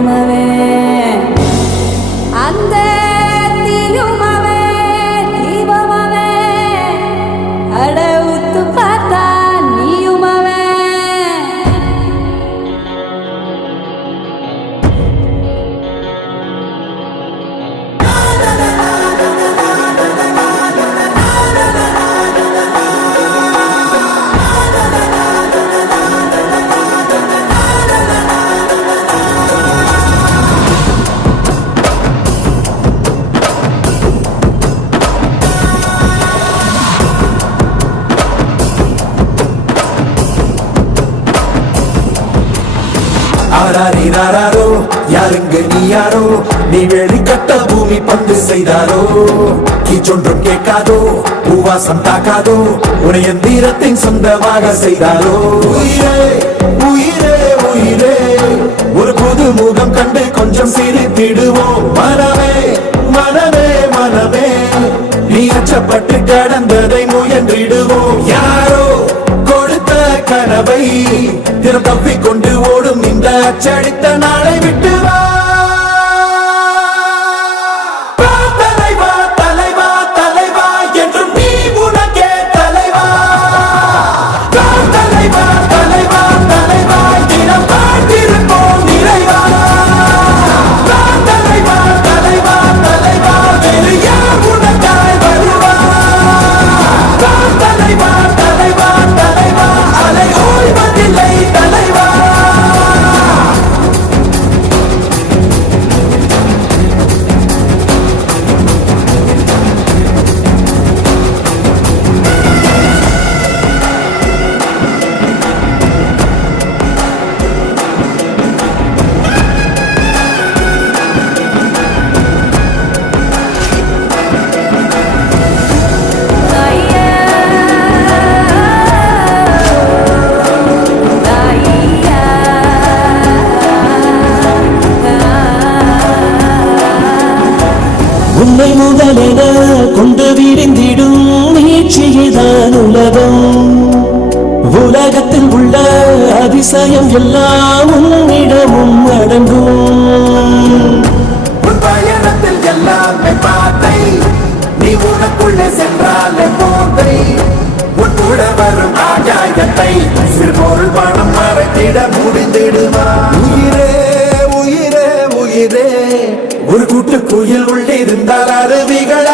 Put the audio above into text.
தீயுமவே அந்த தீயுமவே தீபமவே அட உத்து பார்த்தா நீயுமவே ஆராரிராரோ யாருங்க நீ யாரோ நீ வெளிக்கட்ட பூமி பந்து செய்தாரோ கீச்சொன்றும் கேட்காதோ பூவாசம் தாக்காதோ உடைய தீரத்தின் சொந்தமாக செய்தாரோ உயிரே உயிரே உயிரே ஒரு புது முகம் கண்டு கொஞ்சம் சிரித்திடுவோம் மனமே மனமே மனமே நீ அச்சப்பட்டு கடந்ததை முயன்றிடுவோம் யாரோ கொடுத்த கனவை தினம் தப்பிக்கொண்டு ஓடும் இந்த அச்சடித்த நாளை விட்டு வா தலைவா தலைவா தலைவா என்றும் நீ உனக்கே தலைவா தலைவா தலைவா தலைவா தினம் பார்த்திருப்போம் நிறைவா தலைவா தலைவா தலைவா வேறு யார் உனக்காய் வருவா தலைவா தலைவா தலைவா அலை ஓய்வதில்லை தலைவா உன்னை முதலென கொண்டு விரிந்திடும் நீட்சியேதான் உலகம் உலகத்தில் உள்ள அதிசயம் எல்லாம் உன்னிடமும் அடங்கும் உன் பயணத்தில் எல்லாமே பாதை நீ உனக்குள்ளே சென்றாலே போதை உன் கூட வரும் ஆகாயத்தை சிறுபொருள் பணம் மறைத்திட முடிந்திடுமா உயிரே உயிரே உயிரே ஒரு கூட்டு குயில் உள்ளிருந்தால் அருவிகள்